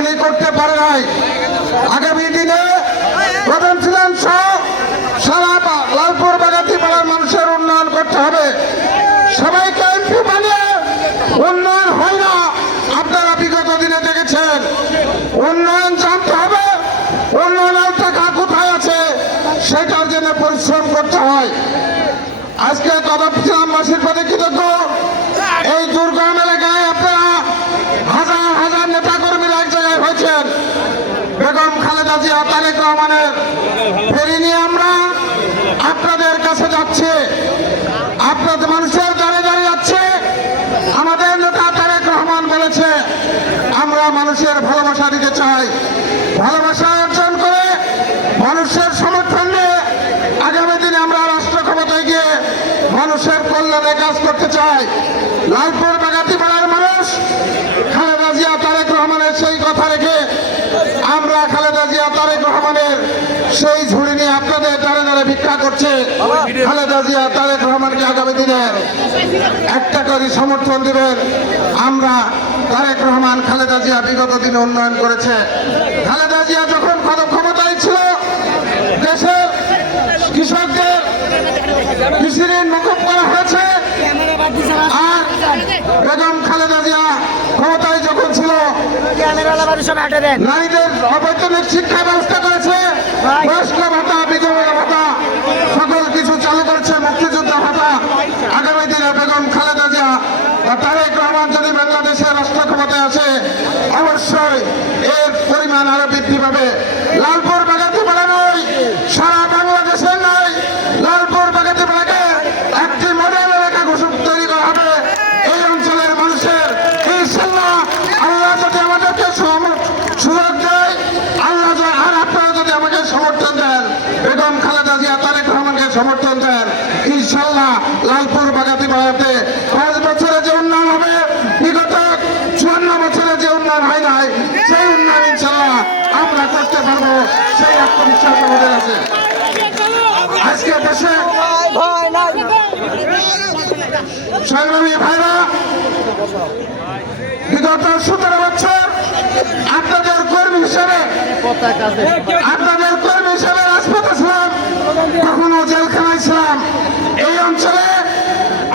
তিনি করতে পারে নাই। আগামী দিনে প্রধান ছিলেন সারা লালপুর বাগাতিপাড়ার মানুষের উন্নয়ন করতে হবে। সবাইকে এমপি বানিয়ে উন্নয়ন হয় না। আপনারা বিগত দিনে দেখেছেন উন্নয়ন জানতে হবে, উন্নয়নের টাকা কোথায় আছে সেটার জন্য পরিশ্রম করতে হয়। আজকে কদমবাসীর প্রতি কৃতজ্ঞ। এই দুর্গম এলাকায় আপনারা হাজার হাজার নেতা কর্মীরা এক জায়গায় হয়েছেন। বেগম খালেদা জিয়া, তারেক রহমানের ফেরি নিয়ে আমরা আপনাদের কাছে যাচ্ছি। আপনাদের মানুষের দাঁড়িয়ে দাঁড়িয়ে যাচ্ছে। আমাদের নেতা তারেক রহমান বলেছে আমরা মানুষের ভালোবাসা দিতে চাই। ভালোবাসা অর্জন করে মানুষের সমর্থন নিয়ে আগামী দিনে আমরা রাষ্ট্র ক্ষমতায় গিয়ে মানুষের কল্যাণে কাজ করতে চাই। লালপুর বাগাতিপাড়ার মানুষ খালেদা জিয়া, তারেক রহমানের সেই কথা রেখে আমরা খালেদা জিয়া, তারেক রহমানের সেই ঝুড়ি নিয়ে আপনাদের দাঁড়ে দাঁড়ে ভিক্ষা করছে। খালেদা জিয়া, তারেক রহমানকে আগামী দিনে একটা করে সমর্থন দিবেন। আমরা তারেক রহমান, খালেদা জিয়া বিগত দিনে উন্নয়ন করেছে। খালেদা জিয়া যখন ক্ষমতায় ছিল দেশের কৃষকদের কৃষি ঋণ মকুব করা হয়েছে। আর বেগম খালেদা জিয়া ক্ষমতায় যখন ছিল নারীদের অবৈতনিক শিক্ষা ব্যবস্থা করেছে, বয়স্ক ভাতা, বিধবা ভাতা সকল কিছু চালু করেছে, মুক্তিযোদ্ধা ভাতা। আগামী দিনে বেগম খালেদা জিয়া বা তারেক রহমান যদি বাংলাদেশের রাষ্ট্র ক্ষমতায় আসে অবশ্যই এর পরিমাণ আরো বৃদ্ধি পাবে। লালপুর বাগাতিপাড়া নয়, সারা বাংলাদেশের নয়, লালপুর বাগাতিপাড়াকে একটি মডেল এলাকা ঘোষণা তৈরি করা হবে এই অঞ্চলের মানুষের। ইনশাআল্লাহ আল্লাহ যদি আমাদেরকে সুযোগ দেয়, আল্লাহ আর আপনারা যদি আমাকে সমর্থন দেন, বেগম খালেদা জিয়া, তারেক রহমানকে সমর্থন দেন, ইনশাআল্লাহ লালপুর বাগাতিপাড়াতে 5 বছরে যে উন্নয়ন হবে, বিগত 54 বছরে যে উন্নয়ন হয় নাই সেই উন্নয়ন ইনশাআল্লাহ আমরা করতে পারবো। সেই আত্মবিশ্বাস আমাদের আছে। আজকে দেশে সংগ্রামী ভাইরা, বিগত 17 বছর আপনাদের কর্মী হিসেবে রাজপথে ছিলাম, কখনো জেলখানায় ছিলাম। এই অঞ্চলে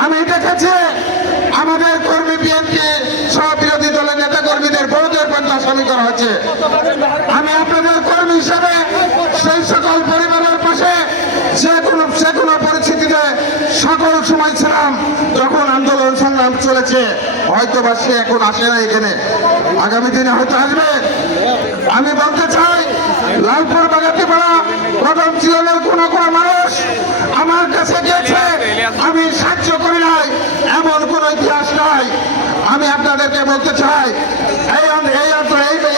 আমি দেখেছি আমাদের কর্মী বিএনপি সহ বিরোধী দলের নেতা কর্মীদের বহুদের পর্দা আসামি করা হয়েছে। আমি আপনাদের কর্মী হিসেবে সেই সকল পরিবারের পাশে যে কোনো পরিস্থিতিতে সকল সময় ছিলাম। যখন আন্দোলন সংগ্রাম চলেছে, হয়তো বা সে এখন আসে না এখানে, আগামী দিনে হয়তো আসবে। আমি বলতে চাই লালপুর বাগাতিপাড়া প্রথম জীবনের কোনো মানুষ আমার কাছে গেছে আমি সাহায্য করি নাই, এমন কোন ইতিহাস নাই। আমি আপনাদেরকে বলতে চাই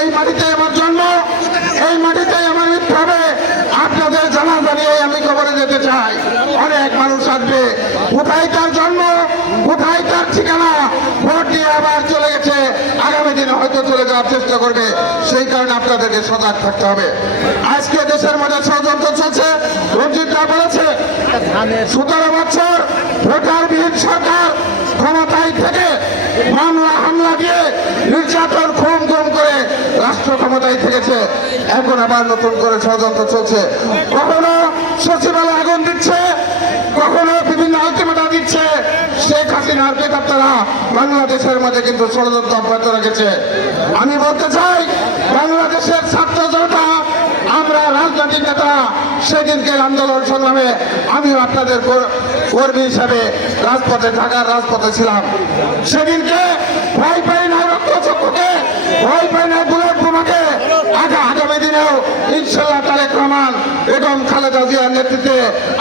এই মাটিতে আমার জন্ম, এই মাটিতেই আমার মৃত্যু হবে। আপনাদের জানাজা নিয়ে আমি কবরে যেতে চাই। অনেক মানুষ আসবে, কোথায় তার জন্ম, কোথায় তার ঠিকানা, ভোট দিয়ে আবার চলে গেছে, আগামী দিনে হয়তো চলে যাওয়ার চেষ্টা করবে। সেই কারণে আপনাদেরকে সজাগ থাকতে হবে। আজকে দেশের মধ্যে ষড়যন্ত্র চলছে। রঞ্জিতরা বলেছে 17 বছর ভোটারবিহীন সরকার ক্ষমতায় থেকে মামলা হামলা দিয়ে নির্যাতন খুন করে রাষ্ট্র ক্ষমতায় থেকেছে। এখন আবার নতুন করে ষড়যন্ত্র চলছে। কখনো সচিবালয় আগুন দিচ্ছে, কখনো বিভিন্ন আলটিমেটাম দিচ্ছে। শেখ হাসিনার প্রেতাত্মারা বাংলাদেশের মধ্যে কিন্তু ষড়যন্ত্র অব্যাহত রেখেছে। আমি বলতে চাই বাংলাদেশের ছাত্র জনতা, আমরা রাজনৈতিক নেতা, সেদিনকে আন্দোলন সংগ্রামে আমিও আপনাদের কর্মী হিসাবে ঢাকার রাজপথে ছিলাম। সেদিনকে ভয় পাই না রক্তচক্ষুকে, ভয় পাই না বুলেট বোমাকে। আগামী দিনেও ইনশাআল্লাহ তারেক রহমান, বেগম খালেদা জিয়ার নেতৃত্বে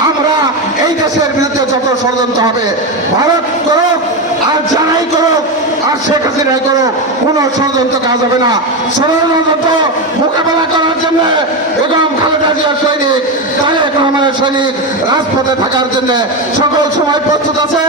আমরা এই দেশের বিরুদ্ধে যত ষড়যন্ত্র হবে, ভারত করুক আর যারাই করুক আর শেখ হাসিনাই করুক, কোনো ষড়যন্ত্র কাজ হবে না। ষড়যন্ত্র মোকাবেলা করার জন্য বেগম খালেদা জিয়ার সৈনিক, তারেক রহমানের সৈনিক রাজপথে থাকার জন্য সকল সময় প্রস্তুত আছে।